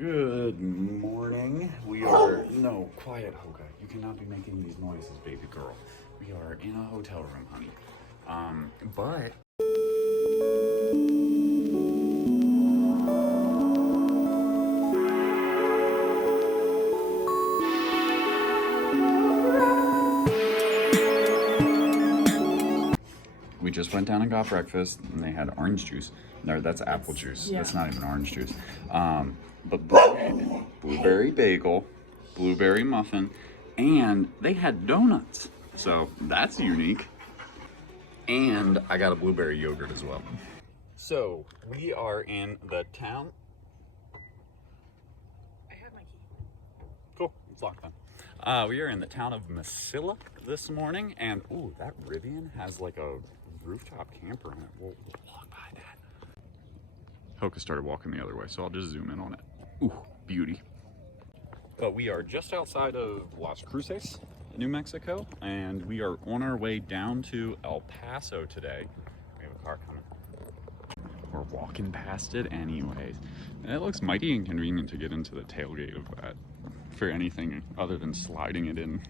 Good morning. We are, no, quiet, Hoka. You cannot be making these noises, baby girl. We are in a hotel room, honey. But we just went down and got breakfast, and they had orange juice. No, that's apple juice. Yeah. That's not even orange juice. But blueberry bagel, blueberry muffin, and they had donuts. So that's unique. And I got a blueberry yogurt as well. So we are in the town. I have my key. Cool, it's locked then. We are in the town of Mesilla this morning, and ooh, that Rivian has like a rooftop camper in it. We'll walk by that. Hoka started walking the other way, so I'll just zoom in on it. Ooh, beauty. But we are just outside of Las Cruces, New Mexico, and we are on our way down to El Paso today. We have a car coming. We're walking past it anyways. And it looks mighty inconvenient to get into the tailgate of that for anything other than sliding it in.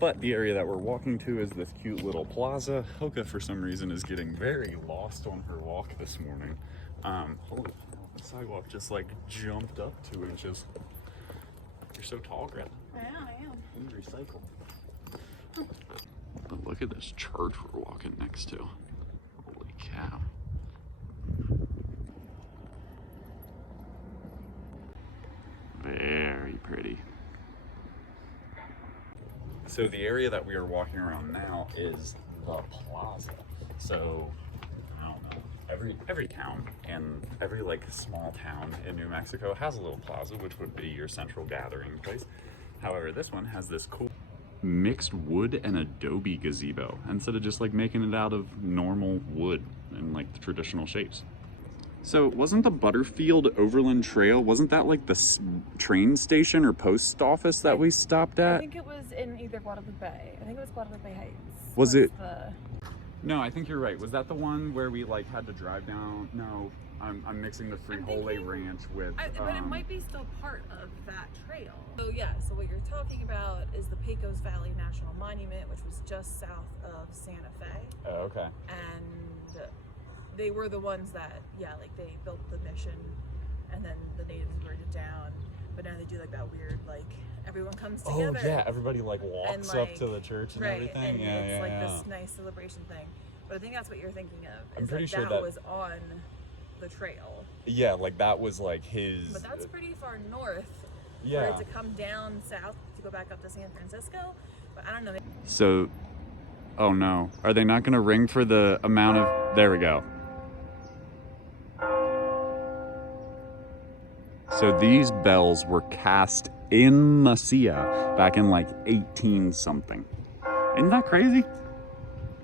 But the area that we're walking to is this cute little plaza. Hoka, for some reason, is getting very lost on her walk this morning. Holy, the sidewalk just like jumped up 2 inches. You're so tall, Greta. I am. You recycle. But look at this church we're walking next to. Holy cow. Very pretty. So the area that we are walking around now is the plaza. So I don't know, every town and every like small town in New Mexico has a little plaza, which would be your central gathering place. However, this one has this cool mixed wood and adobe gazebo instead of just like making it out of normal wood and like the traditional shapes. So wasn't the Butterfield Overland Trail, wasn't that like the train station or post office that we stopped at? I think it was in either Guadalupe. I think it was Guadalupe Heights. Was it? The... No, I think you're right. Was that the one where we like had to drive down? No, I'm mixing the Frijole Ranch with... but it might be still part of that trail. So yeah, so what you're talking about is the Pecos Valley National Monument, which was just south of Santa Fe. Oh, okay. And they were the ones that, yeah, like they built the mission and then the natives burned it down. But now they do like that weird, like, everyone comes together. Oh yeah, everybody like walks and, like, up to the church and right, everything. And yeah, it's yeah, like yeah. this nice celebration thing. But I think that's what you're thinking of. I'm Is pretty that sure that that was on the trail. Yeah, like that was like his... But that's pretty far north yeah. for it to come down south to go back up to San Francisco. But I don't know. So, oh no. Are they not going to ring for the amount of... There we go. So these bells were cast in Mesilla back in like 18 something. Isn't that crazy?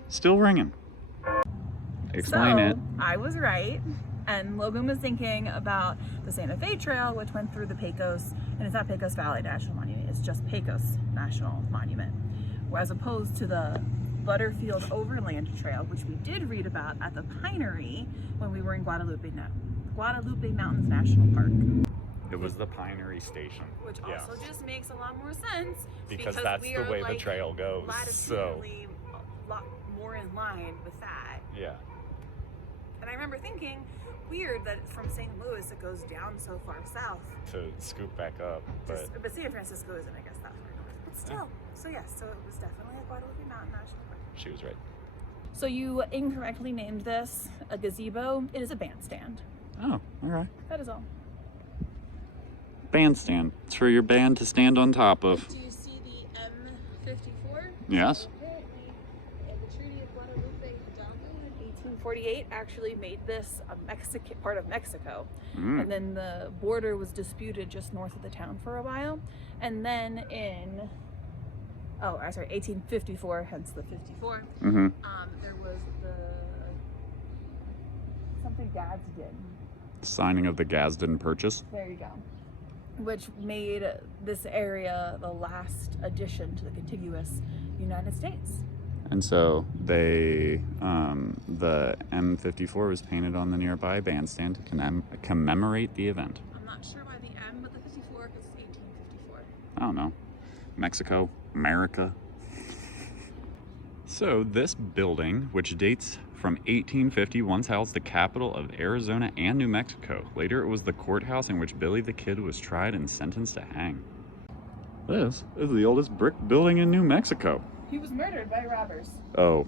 Still ringing. Explain it. I was right. And Logan was thinking about the Santa Fe Trail, which went through the Pecos, and it's not Pecos Valley National Monument, it's just Pecos National Monument. As opposed to the Butterfield Overland Trail, which we did read about at the Pinery when we were in Guadalupe Mountains National Park. It was the Pinery Station. Which also just makes a lot more sense. Because that's the way the trail goes. So a lot more in line with that. Yeah. And I remember thinking, weird that from St. Louis it goes down so far south. To scoop back up. But San Francisco isn't, I guess, that far north. But still. Yeah. So yes, so it was definitely a Guadalupe Mountain National Park. She was right. So you incorrectly named this a gazebo. It is a bandstand. Oh, alright. That is all. Bandstand. It's for your band to stand on top of. Do you see the M54? Yes. The Treaty of Guadalupe Hidalgo in 1848 actually made this a part of Mexico. And then the border was disputed just north of the town for a while. And then in 1854, hence the 54, there was something Gadsden. Signing of the Gadsden Purchase. There you go. Which made this area the last addition to the contiguous United States. And so they, the M54 was painted on the nearby bandstand to commemorate the event. I'm not sure why the M, but the I don't know, Mexico, America. So this building, which dates from 1850, once housed the capital of Arizona and New Mexico. Later, it was the courthouse in which Billy the Kid was tried and sentenced to hang. This is the oldest brick building in New Mexico. He was murdered by robbers. Oh.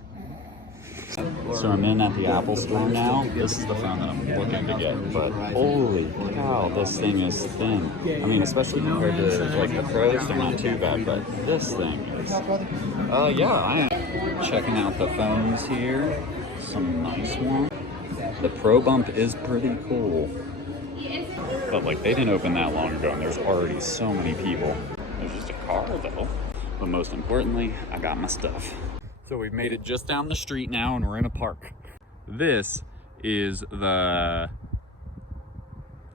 So I'm in at the Apple store now. This is the phone that I'm looking to get, but holy cow, this thing is thin. I mean, especially compared to like the Pros, they're not too bad, but this thing is. Yeah, I am checking out the phones here. Some nice ones. The Pro Bump is pretty cool, but like they didn't open that long ago, and there's already so many people. There's just a car though, but most importantly, I got my stuff. So we've made it just down the street now, and we're in a park. This is the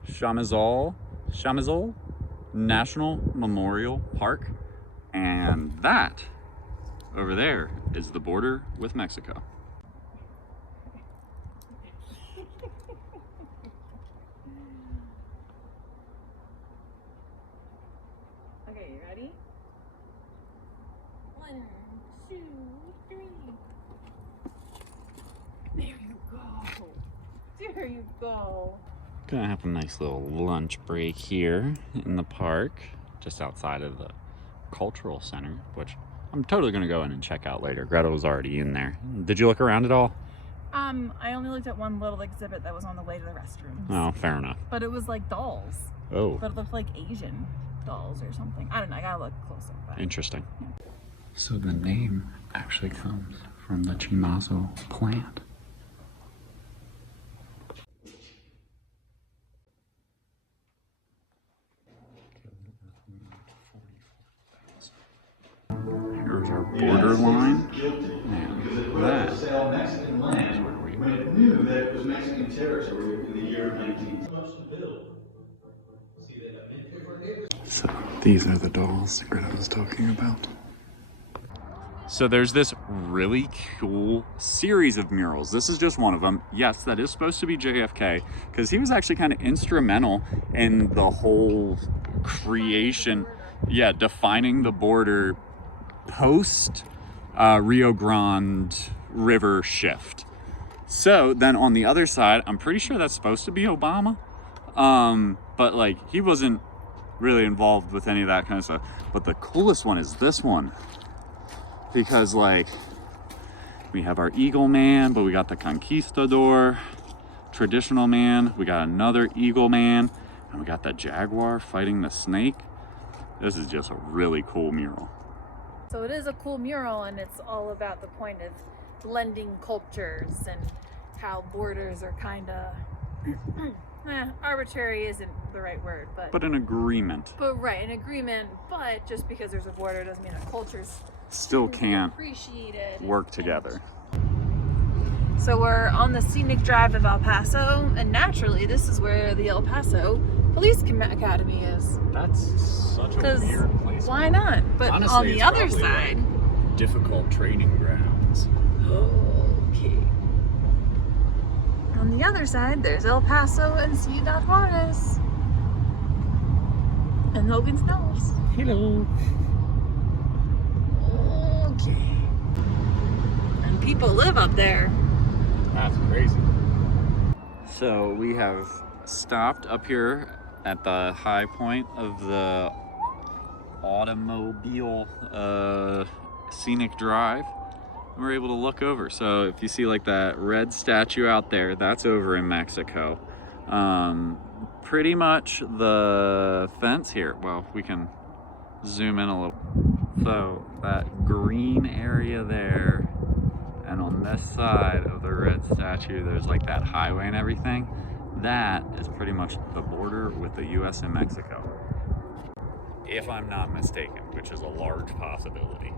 Chamizal National Memorial Park, and that over there is the border with Mexico. Okay, you ready? 1, 2, 3. There you go. There you go. Gonna have a nice little lunch break here in the park, just outside of the cultural center, which I'm totally gonna go in and check out later. Greta was already in there. Did you look around at all? I only looked at one little exhibit that was on the way to the restrooms. Oh, fair enough. But it was like dolls. Oh. But it looked like Asian dolls or something. I don't know, I gotta look closer. But Interesting. Yeah. So the name actually comes from the chimazo plant. Here's our border line, and that is where we when it knew that it was Mexican territory in the year 19. So these are the dolls that Greta was talking about. So there's this really cool series of murals. This is just one of them. Yes, that is supposed to be JFK, because he was actually kind of instrumental in the whole creation, defining the border post Rio Grande River shift. So then on the other side, I'm pretty sure that's supposed to be Obama, but like he wasn't really involved with any of that kind of stuff. But the coolest one is this one, because like we have our Eagle Man, but we got the Conquistador traditional man, we got another Eagle Man, and we got that Jaguar fighting the snake. This is just a really cool mural. So it is a cool mural, and it's all about the point of blending cultures and how borders are kind of arbitrary isn't the right word, but an agreement. But right, an agreement. But just because there's a border doesn't mean that cultures Still can't appreciated work together. So we're on the scenic drive of El Paso, and naturally, this is where the El Paso Police Academy is. That's such a weird place. Why not? But honestly, on the other side, like difficult training grounds. Okay. On the other side, there's El Paso and Ciudad Juarez. And Logan's Knolls. Hello. Okay. And people live up there. That's crazy. So we have stopped up here at the high point of the automobile scenic drive. We're able to look over. So if you see like that red statue out there, that's over in Mexico. Pretty much the fence here, well, we can zoom in a little. So that green area there, and on this side of the red statue, there's like that highway and everything. That is pretty much the border with the US and Mexico, if I'm not mistaken, which is a large possibility.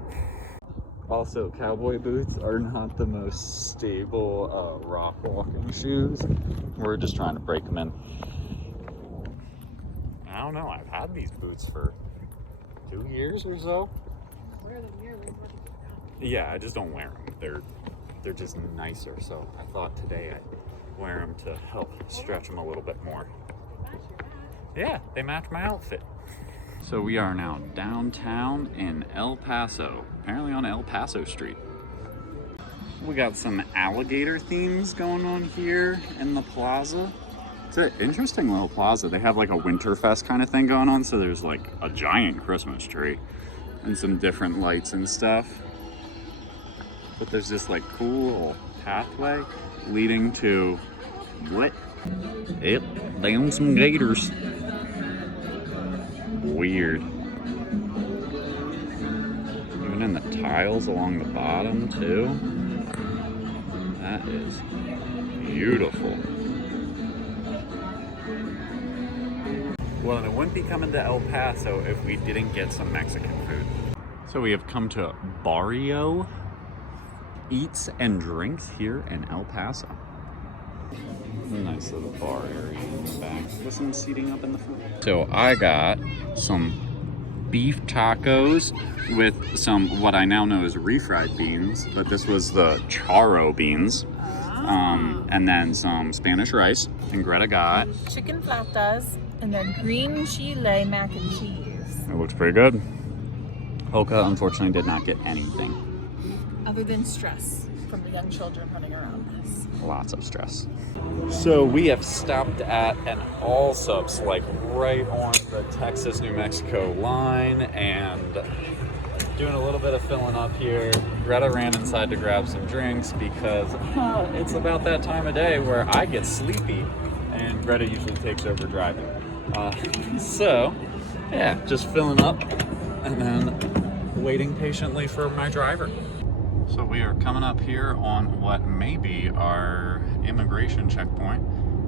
Also, cowboy boots are not the most stable rock walking shoes. We're just trying to break them in. I don't know, I've had these boots for 2 years or so. Wear them yearly. Yeah, I just don't wear them. They're just nicer, so I thought today I'd wear them to help stretch them a little bit more. Yeah, they match my outfit. So we are now downtown in El Paso, apparently on El Paso Street. We got some alligator themes going on here in the plaza. It's an interesting little plaza. They have like a Winterfest kind of thing going on, so there's like a giant Christmas tree and some different lights and stuff. But there's this like cool little pathway leading to what? Yep, down some gators. Weird. Even in the tiles along the bottom too. That is beautiful. Well, and it wouldn't be coming to El Paso if we didn't get some Mexican food. So we have come to Barrio Eats and Drinks here in El Paso. A nice little bar area in the back with some seating up in the front. So I got some beef tacos with some what I now know as refried beans, but this was the charro beans. And then some Spanish rice. And Greta got chicken flautas and then green chile mac and cheese. It looks pretty good. Hoka unfortunately did not get anything. Other than stress from the young children running around us. Lots of stress. So we have stopped at an All Subs, like right on the Texas-New Mexico line, and doing a little bit of filling up here. Greta ran inside to grab some drinks because it's about that time of day where I get sleepy, and Greta usually takes over driving. So yeah, just filling up and then waiting patiently for my driver. So we are coming up here on what may be our immigration checkpoint,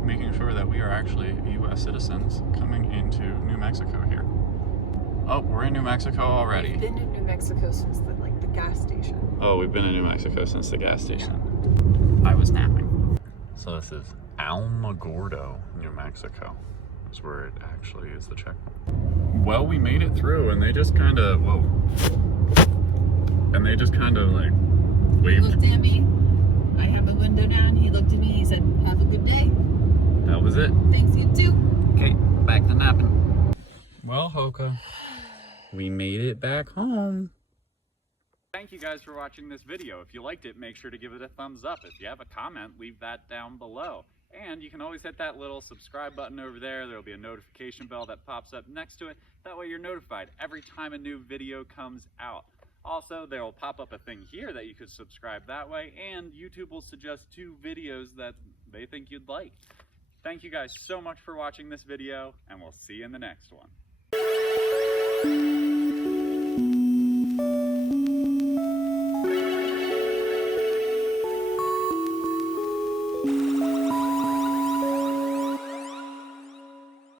making sure that we are actually U.S. citizens coming into New Mexico here. Oh, we're in New Mexico already. We've been in New Mexico since the gas station. Oh, we've been in New Mexico since the gas station. I was napping. So this is Alamogordo, New Mexico. That's where it actually is the checkpoint. Well, we made it through, and they just kind of, whoa. And they just kind of like waved. He looked at me. I have my window down. He looked at me. He said, "Have a good day." That was it. Thanks, you too. Okay, back to napping. Well, Hoka, we made it back home. Thank you guys for watching this video. If you liked it, make sure to give it a thumbs up. If you have a comment, leave that down below. And you can always hit that little subscribe button over there. There'll be a notification bell that pops up next to it. That way you're notified every time a new video comes out. Also, there will pop up a thing here that you could subscribe that way, and YouTube will suggest 2 videos that they think you'd like. Thank you guys so much for watching this video, and we'll see you in the next one.